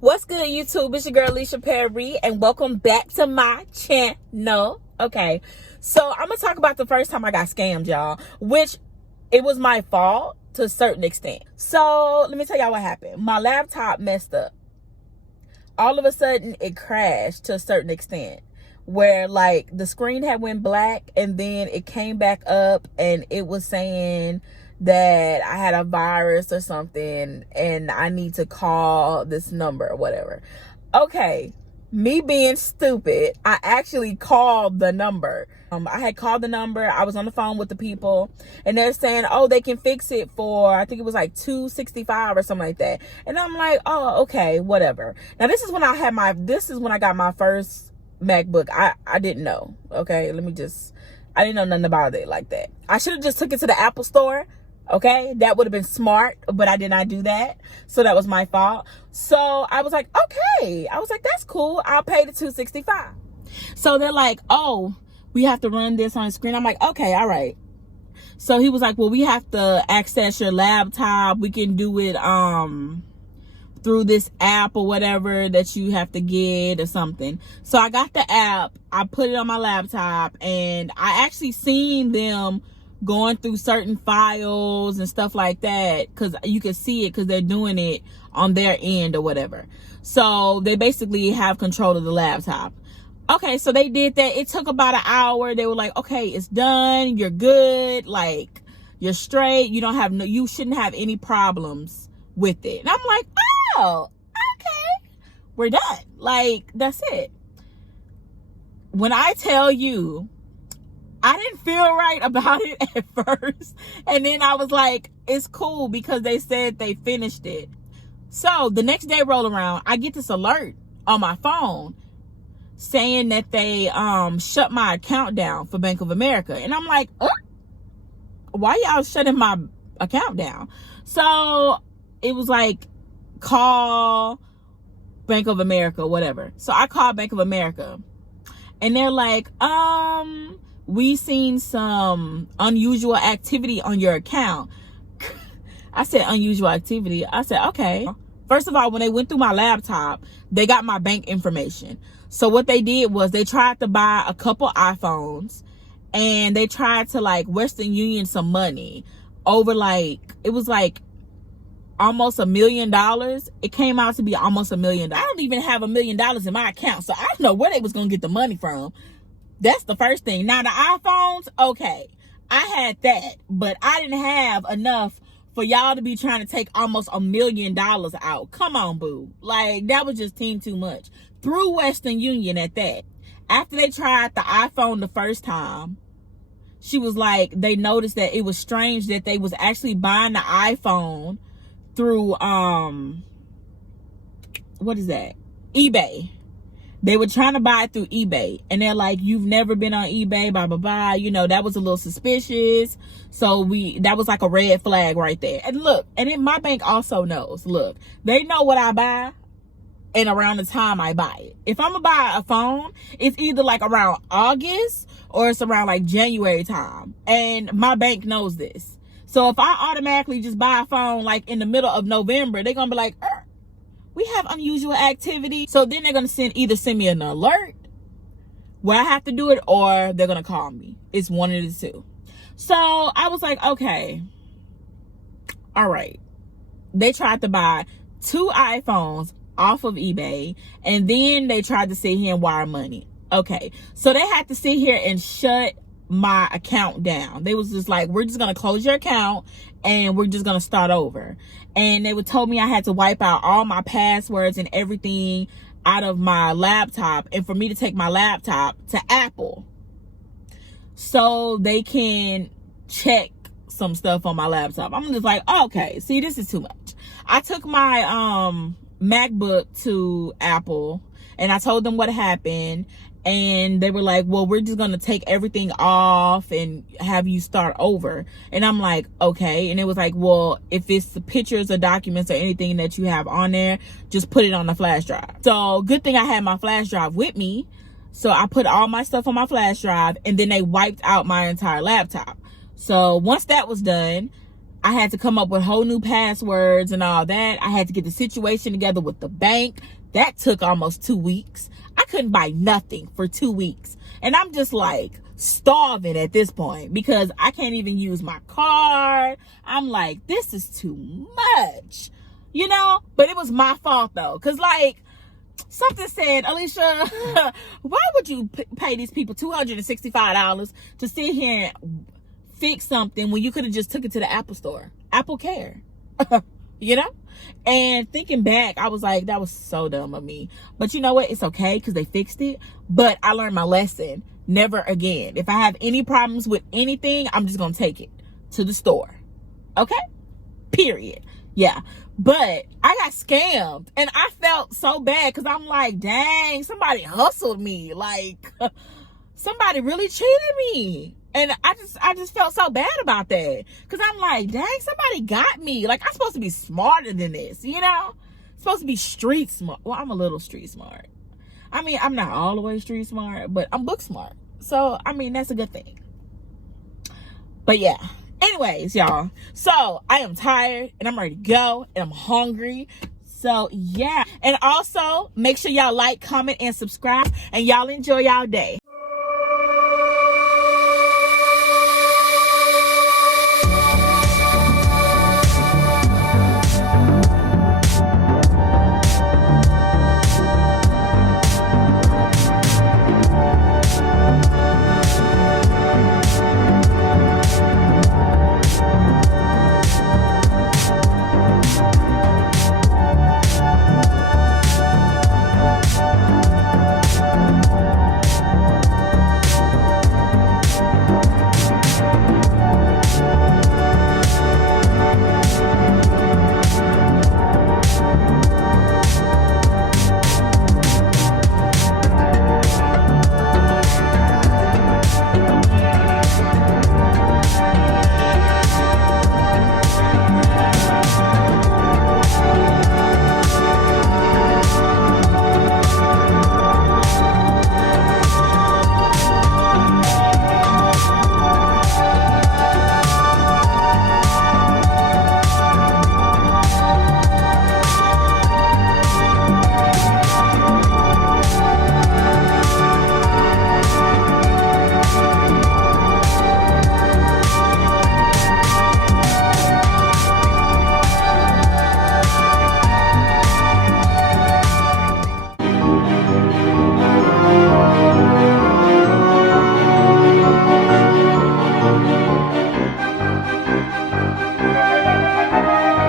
What's good, YouTube? It's your girl Liciaparie, and welcome back to my channel. Okay, so I'm gonna talk about the first time I got scammed, y'all, which it was my fault to a certain extent. So let me tell y'all what happened. My laptop messed up. All of a sudden it crashed to a certain extent where like the screen had went black and then it came back up and it was saying that I had a virus or something and I need to call this number or whatever. Okay, me being stupid, I actually called the number. I had called the number. I was on the phone with the people and they're saying, oh, they can fix it for, I think it was like $265 or something like that. And I'm like, oh, okay, whatever. Now this is when I got my first MacBook. I didn't know. Okay, I didn't know nothing about it like that. I should have just took it to the Apple store. Okay, that would have been smart, but I did not do that. So that was my fault. So I was like, okay. I was like, that's cool. I'll pay the $265. So they're like, oh, we have to run this on the screen. I'm like, okay, all right. So he was like, well, we have to access your laptop. We can do it through this app or whatever that you have to get or something. So I got the app. I put it on my laptop and I actually seen them going through certain files and stuff like that, because you can see it because they're doing it on their end or whatever. So they basically have control of the laptop. Okay, so they did that. It took about an hour. They were like, okay, it's done, you're good, like you're straight, you shouldn't have any problems with it. And I'm like, oh, okay, we're done. Like, that's it. When I tell you, I didn't feel right about it at first. And then I was like, it's cool because they said they finished it. So the next day roll around, I get this alert on my phone saying that they shut my account down for Bank of America. And I'm like, why y'all shutting my account down? So it was like, call Bank of America, whatever. So I called Bank of America and they're like, we seen some unusual activity on your account. I said, unusual activity? I said, okay. First of all, when they went through my laptop, they got my bank information. So what they did was they tried to buy a couple iPhones and they tried to like Western Union some money over like, it was like almost $1 million. It came out to be almost $1 million. I don't even have $1 million in my account. So I don't know where they was going to get the money from. That's the first thing. Now the iPhones, okay, I had that, but I didn't have enough for y'all to be trying to take almost $1 million out. Come on, boo. Like, that was just too much. Through Western Union at that. After they tried the iPhone the first time, she was like, they noticed that it was strange that they was actually buying the iPhone through, what is that? eBay. They were trying to buy it through eBay. And they're like, you've never been on eBay, blah, blah, blah. You know, that was a little suspicious. So that was like a red flag right there. And look, and then my bank also knows. Look, they know what I buy and around the time I buy it. If I'm going to buy a phone, it's either like around August or it's around like January time. And my bank knows this. So if I automatically just buy a phone like in the middle of November, they're going to be like, we have unusual activity. So then they're going to either send me an alert where I have to do it, or they're going to call me. It's one of the two. So I was like, okay, all right. They tried to buy 2 iPhones off of eBay, and then they tried to sit here and wire money. Okay, so they had to sit here and shut my account down. They was just like, we're just going to close your account and we're just going to start over. And they would told me I had to wipe out all my passwords and everything out of my laptop, and for me to take my laptop to Apple so they can check some stuff on my laptop. I'm just like, okay, see, this is too much. I took my MacBook to Apple and I told them what happened, and they were like, well, we're just gonna take everything off and have you start over. And I'm like, okay. And it was like, well, if it's the pictures or documents or anything that you have on there, just put it on the flash drive. So good thing I had my flash drive with me. So I put all my stuff on my flash drive, and then they wiped out my entire laptop. So once that was done, I had to come up with whole new passwords and all that. I had to get the situation together with the bank. That took almost 2 weeks. I couldn't buy nothing for 2 weeks. And I'm just like starving at this point because I can't even use my card. I'm like, this is too much, you know? But it was my fault though. Cause like something said, Alicia, why would you pay these people $265 to sit here and fix something when you could have just took it to the Apple store, Apple Care, you know? And thinking back, I was like, that was so dumb of me. But you know what? It's okay because they fixed it. But I learned my lesson. Never again. If I have any problems with anything, I'm just going to take it to the store. Okay? Period. Yeah. But I got scammed and I felt so bad because I'm like, dang, somebody hustled me. Like, somebody really cheated me. And I just felt so bad about that. Cause I'm like, dang, somebody got me. Like, I'm supposed to be smarter than this, you know? Supposed to be street smart. Well, I'm a little street smart. I mean, I'm not all the way street smart, but I'm book smart. So, I mean, that's a good thing. But yeah. Anyways, y'all. So, I am tired and I'm ready to go and I'm hungry. So, yeah. And also, make sure y'all like, comment, and subscribe. And y'all enjoy y'all day.